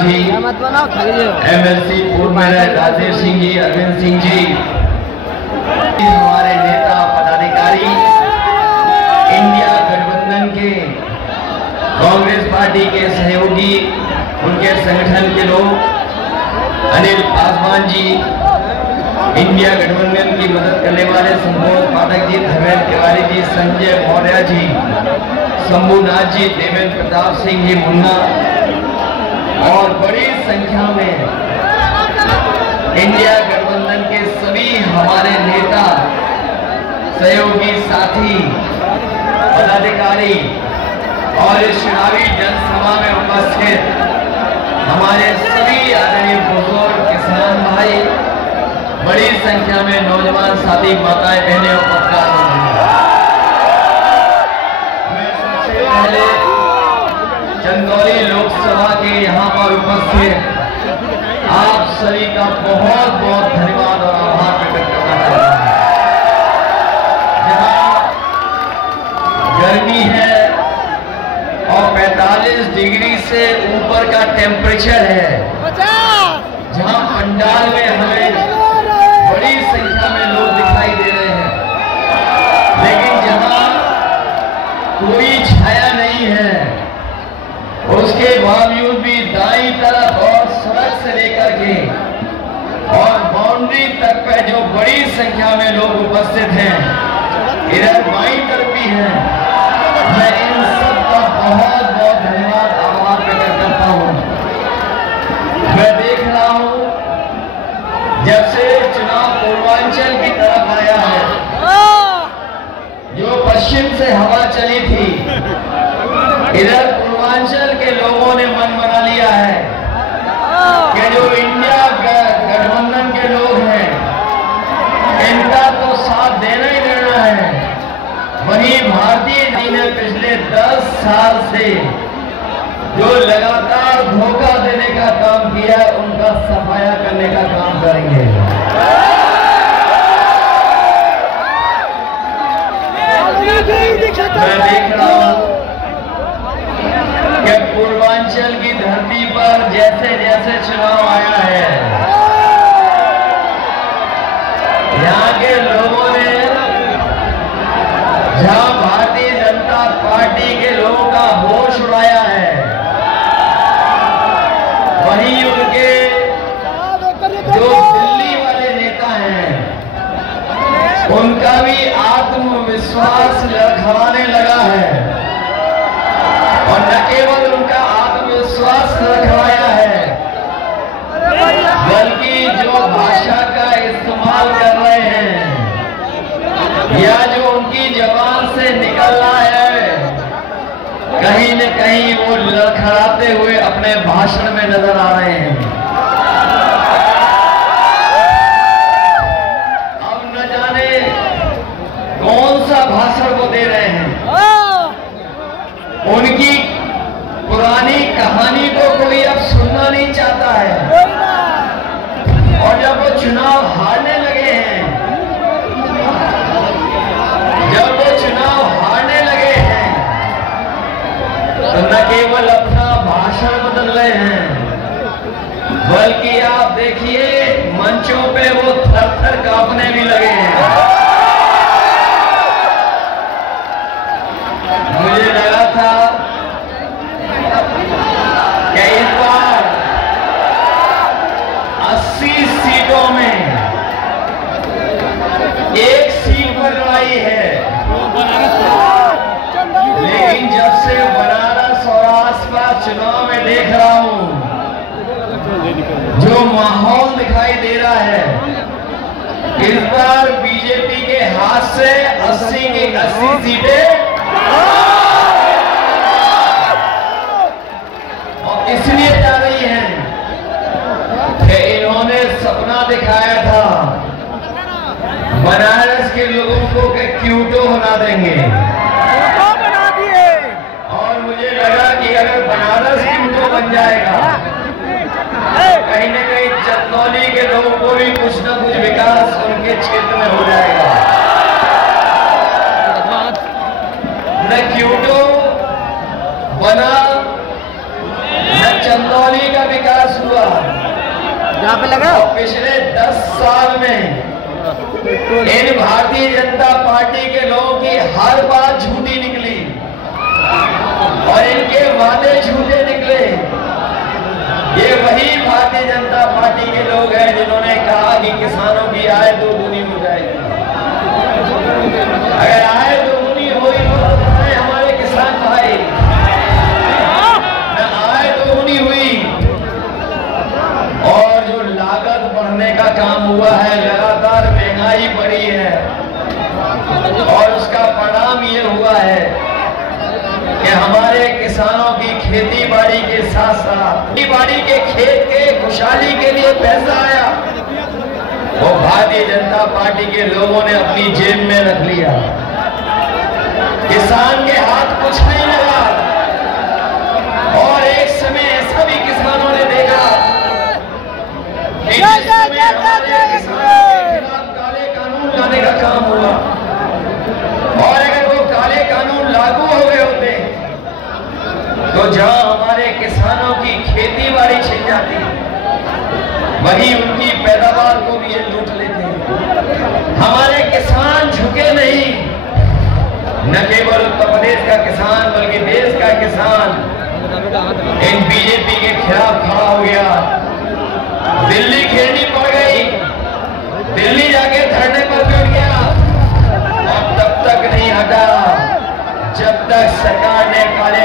जी, MLC पूर्व mayor Rajesh Singh ji, Arvind Singh ji, हमारे नेता पदाधिकारी, इंडिया गठबंधन के कांग्रेस पार्टी के सहयोगी, उनके संगठन के लोग, अनिल पासवान जी, इंडिया गठबंधन की मदद करने वाले संतोष पाठक जी, धर्मेंद्र तिवारी जी, संजय मौर्य जी, शंभुनाथ जी, देवेंद्र प्रताप सिंह जी मुन्ना और बड़ी संख्या में इंडिया गठबंधन के सभी हमारे नेता, सहयोगी, साथी, पदाधिकारी और इस चुनावी जनसभा में उपस्थित हमारे सभी आदरणीय बुजुर्ग किसान भाई, बड़ी संख्या में नौजवान साथी, माताएं, बहनें और पत्रकार, मैं सबसे पहले चंदौली लोकसभा के यहाँ पर उपस्थित आप सभी का बहुत बहुत धन्यवाद और आभार प्रकट करना चाहता हूँ। जहाँ गर्मी है और 45 डिग्री से ऊपर का टेम्परेचर है, जहाँ पंडाल में हमें बड़ी संख्या में लोग दिखाई दे रहे हैं, लेकिन जहां कोई छाया नहीं है, उसके बावजूद भी दाईं तरफ और सड़क से लेकर के और बाउंड्री तक पे जो बड़ी संख्या में लोग उपस्थित हैं, इधर बाईं तरफ भी हैं, मैं इन सब का बहुत बहुत धन्यवाद आभार प्रकट करता हूं। मैं देख रहा हूं जब से चुनाव पूर्वांचल की तरफ आया है, जो पश्चिम से हवा चली थी, इधर पूर्वांचल के लोगों ने मन बना लिया है कि जो इंडिया गठबंधन के लोग हैं, इनका तो साथ देना ही देना है। वहीं भारतीय जनता ने पिछले 10 साल से जो लगातार धोखा देने का काम किया, उनका सफाया करने का काम करेंगे। मैं देख रहा हूं कि पूर्वांचल की धरती पर जैसे जैसे चुनाव आया है, यहाँ के लोगों ने, जहां भारतीय जनता पार्टी के लोगों का होश उड़ाया है, वहीं उनके जो दिल्ली वाले नेता हैं, उनका भी आत्मविश्वास लड़खड़ाने लगा है। और न केवल उनका आत्मविश्वास लड़खड़ाया है, बल्कि जो भाषा का इस्तेमाल कर रहे हैं या जो उनकी जबान से निकल रहा है, कहीं न कहीं वो लड़खड़ाते हुए अपने भाषण में नजर आ रहे हैं। अब न जाने कौन सा भाषण वो दे रहे हैं। उनकी पुरानी कहानी को कोई अब सुनना नहीं चाहता है, और जब वो चुनाव हारने लगे हैं, जब वो चुनाव हारने लगे हैं, तो न केवल अपना भाषण बदल रहे हैं, बल्कि आप देखिए मंचों पे वो थर-थर कांपने भी लगे हैं। मुझे लगा था कि इस बार 80 सीटों में एक सीट पर लड़ाई है, लेकिन जब से बनारस और आसपास चुनाव में देख रहा हूं, जो माहौल दिखाई दे रहा है, इस बार बीजेपी के हाथ से 80 की 80 सीटें इसलिए जा रही हैं कि इन्होंने सपना दिखाया था बनारस के लोगों को कि क्यूटो बना देंगे, और मुझे लगा कि अगर बनारस क्यूटो बन जाएगा, कहीं न कहीं चंदौली के लोगों को भी कुछ न कुछ विकास उनके क्षेत्र में हो जाएगा। न क्यूटो बना, न चंदौली का विकास पे लगा। और पिछले 10 साल में इन भारतीय जनता पार्टी के लोगों की हर बात झूठी निकली और इनके वादे झूठे निकले। ये वही भारतीय जनता पार्टी के लोग हैं जिन्होंने कहा कि किसानों की आय दोगुनी हो जाएगी। अगर आय दोगुनी हुई तो हमारे किसान भाई, आय दोगुनी हुई और जो लागत बढ़ने का काम हुआ है, लगातार महंगाई बढ़ी है और उसका परिणाम ये हुआ है कि हमारे किसानों की खेती बाड़ी के साथ साथ खेती बाड़ी के खेत के खुशहाली के लिए पैसा आया, वो भारतीय जनता पार्टी के लोगों ने अपनी जेब में रख लिया। किसान के हाथ कुछ नहीं लगा और एक समय ऐसा भी किसानों ने देखा कि जिस समय हमारे किसानों के खिलाफ काले कानून लाने का काम हुआ और अगर वो काले कानून लागू हो गए होते तो जहां हमारे किसानों की खेती बाड़ी छिन जाती, वहीं उनकी पैदावार को भी ये लूट लेते। हमारे किसान झुके नहीं, न केवल उत्तर प्रदेश का किसान बल्कि देश का किसान इन बीजेपी के खिलाफ खड़ा हो गया। दिल्ली घेरनी पड़ गई, दिल्ली जाके धरने पर बैठ गया और तब तक नहीं हटा जब तक सरकार ने काले